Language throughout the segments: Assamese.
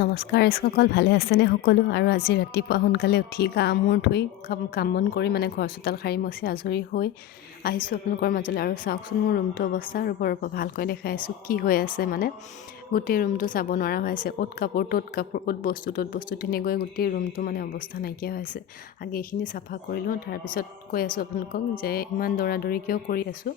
নমস্কাৰ সকল ভালে আছেনে সকলো আৰু আজি ৰাতিপুৱা সোনকালে উঠি গা মূৰ ধুই কাম বন কৰি মানে ঘৰ চোতাল সাৰি মচি আজৰি হৈ আহিছোঁ আপোনালোকৰ মাজলৈ। আৰু চাওকচোন মোৰ ৰুমটো অৱস্থা আৰু বৰ ভালকৈ দেখাই আছোঁ কি হৈ আছে। মানে গোটেই ৰুমটো চাব নোৱাৰা হৈ আছে, অ'ত কাপোৰ অ'ত বস্তু তেনেকৈ গোটেই ৰুমটো মানে অৱস্থা নাইকিয়া হৈ আছে। আগে এইখিনি চাফা কৰি লওঁ, তাৰপিছত কৈ আছোঁ আপোনালোকক যে ইমান দৌৰাদৌৰি কিয় কৰি আছোঁ।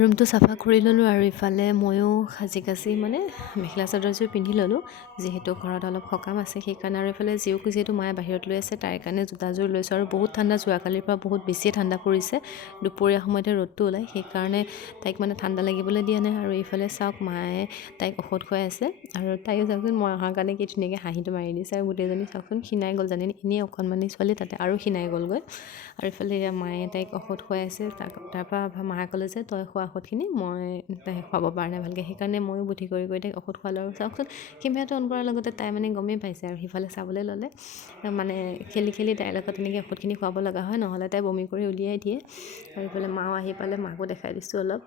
ৰুমটো চাফা কৰি ল'লোঁ আৰু ইফালে ময়ো সাজি কাচি মানে মেখেলা চাদৰযোৰ পিন্ধি ল'লোঁ, যিহেতু ঘৰত অলপ সকাম আছে সেইকাৰণে। আৰু ইফালে জীয়কো যিহেতু মায়ে বাহিৰত লৈ আছে তাইৰ কাৰণে জোতাযোৰ লৈছোঁ। আৰু বহুত ঠাণ্ডা, যোৱাকালিৰ পৰা বহুত বেছিয়ে ঠাণ্ডা পৰিছে, দুপৰীয়া সময়তে ৰ'দটো ওলায় সেইকাৰণে তাইক মানে ঠাণ্ডা লাগিবলৈ দিয়া নাই। আৰু এইফালে চাওক মায়ে তাইক ঔষধ খুৱাই আছে, আৰু তাইও চাওকচোন মই অহাৰ কাৰণে কি ধুনীয়াকৈ হাঁহিটো মাৰি দিছে। আৰু গোটেইজনী চাওকচোন ক্ষীণাই গ'ল, জানেনে এনেই অকণমানি ছোৱালী তাতে আৰু ক্ষীণাই গ'লগৈ। আৰু ইফালে মায়ে তাইক ঔষধ খুৱাই আছে, তাৰপৰা মায়ে ক'লে যে তই খোৱা ঔষধখিনি মই তাইক খুৱাব পৰা নাই ভালকৈ, সেইকাৰণে ময়ো বুদ্ধি কৰি তাইক ঔষধ খোৱালোঁ। আৰু চাওকচোন কেমেৰাটো অন কৰাৰ লগতে তাই মানে গমেই পাইছে আৰু সিফালে চাবলৈ ল'লে, মানে খেলি তাইৰ লগত তেনেকৈ ঔষধখিনি খুৱাব লগা হয়, নহ'লে তাই বমি কৰি উলিয়াই দিয়ে। আৰু ইফালে মাও আহি পালে, মাকো দেখাই দিছোঁ অলপ।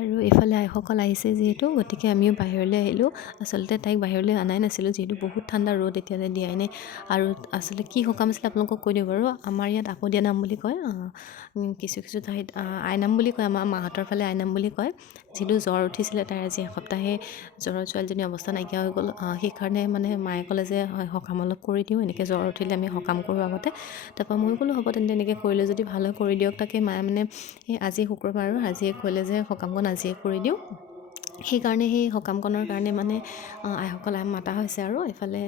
আৰু এইফালে আইসকল আহিছে যিহেতু, গতিকে আমিও বাহিৰলৈ আহিলোঁ। আচলতে তাইক বাহিৰলৈ অনাই নাছিলোঁ, যিহেতু বহুত ঠাণ্ডা, ৰ'দ এতিয়ালৈ দিয়াই নাই। আৰু আচলতে কি সকাম আছিলে আপোনালোকক কৈ দিওঁ বাৰু। আমাৰ ইয়াত আপদীয়া নাম বুলি কয়, কিছু ঠাইত আইনাম বুলি কয়, আমাৰ মাহঁতৰ ফালে আইনাম বুলি কয়। যিহেতু জ্বৰ উঠিছিলে তাইৰ আজি এসপ্তাহে, জ্বৰৰ ছোৱালীজনী অৱস্থা নাইকিয়া হৈ গ'ল, সেইকাৰণে মানে মায়ে ক'লে যে সকাম অলপ কৰি দিওঁ, এনেকৈ জ্বৰ উঠিলে আমি সকাম কৰোঁ আগতে। তাৰপৰা ময়ো ক'লোঁ হ'ব তেন্তে, এনেকৈ কৰিলে যদি ভাল হয় কৰি দিয়ক। তাকে মায়ে মানে আজি শুক্ৰবাৰ আৰু আজিয়ে ক'লে যে সকামকণ আজিয়ে কৰি দিওঁ, সেইকাৰণে সেই সকামকণৰ কাৰণে মানে আইসকল মাতা হৈছে। আৰু এইফালে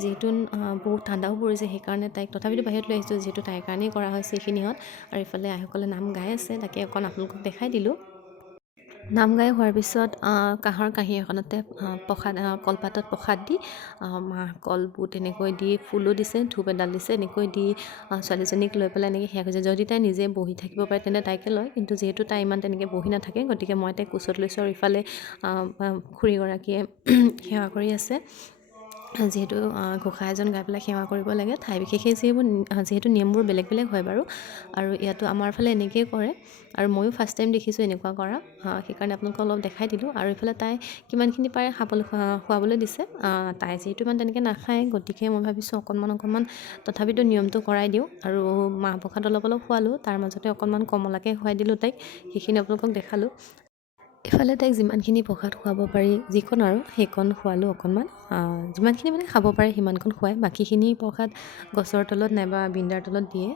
যিহেতু বহুত ঠাণ্ডাও পৰিছে সেইকাৰণে তাইক তথাপিতো বাহিৰত লৈ আহিছোঁ, যিহেতু তাইৰ কাৰণেই কৰা হৈছে এইখিনিহঁত। আৰু এইফালে আইসকলে নাম গাই আছে, তাকে অকণ আপোনালোকক দেখাই দিলোঁ। নাম গাই হোৱাৰ পিছত কাঁহৰ কাঁহী এখনতে প্ৰসাদ, কলপাতত প্ৰসাদ দি মাহ কল বুট এনেকৈ দি ফুলো দিছে, ধূপ এডাল দিছে, এনেকৈ দি ছোৱালীজনীক লৈ পেলাই এনেকৈ সেৱা কৰিছে। যদি তাই নিজে বহি থাকিব পাৰে তেন্তে তাইকে লয়, কিন্তু যিহেতু তাই ইমান তেনেকৈ বহি নাথাকে গতিকে মই তাইক কোচত লৈছোঁ। আৰু ইফালে খুৰীগৰাকীয়ে সেৱা কৰি আছে, যিহেতু ঘোষা এজন গাই পেলাই সেৱা কৰিব লাগে। ঠাই বিশেষে যিহেতু নিয়মবোৰ বেলেগ বেলেগ হয় বাৰু, আৰু ইয়াতো আমাৰ ফালে এনেকৈয়ে কৰে। আৰু ময়ো ফাৰ্ষ্ট টাইম দেখিছোঁ এনেকুৱা কৰা, সেইকাৰণে আপোনালোকক অলপ দেখাই দিলোঁ। আৰু এইফালে তাই কিমানখিনি পাৰে খুৱাবলৈ দিছে, তাই যিহেতু ইমান তেনেকৈ নাখায় গতিকে মই ভাবিছোঁ অকণমান তথাপিতো নিয়মটো কৰাই দিওঁ। আৰু মাহ প্ৰসাদ অলপ খোৱালোঁ, তাৰ মাজতে অকণমান কমলাকে খুৱাই দিলোঁ তাইক, সেইখিনি আপোনালোকক দেখালোঁ। ইফালে তাইক যিমানখিনি প্ৰসাদ খুৱাব পাৰি, যিকণ আৰু সেইকণ খোৱালোঁ অকণমান, যিমানখিনি মানে খাব পাৰে সিমানকণ খুৱাই, বাকীখিনি প্ৰসাদ গছৰ তলত নাইবা বিন্দাৰ তলত দিয়ে,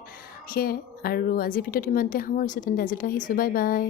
সেয়াই। আৰু আজিৰ ভিডিঅ'টো ইমানতে সামৰিছোঁ, তেন্তে আজিলৈ আহিছোঁ, বাই বাই।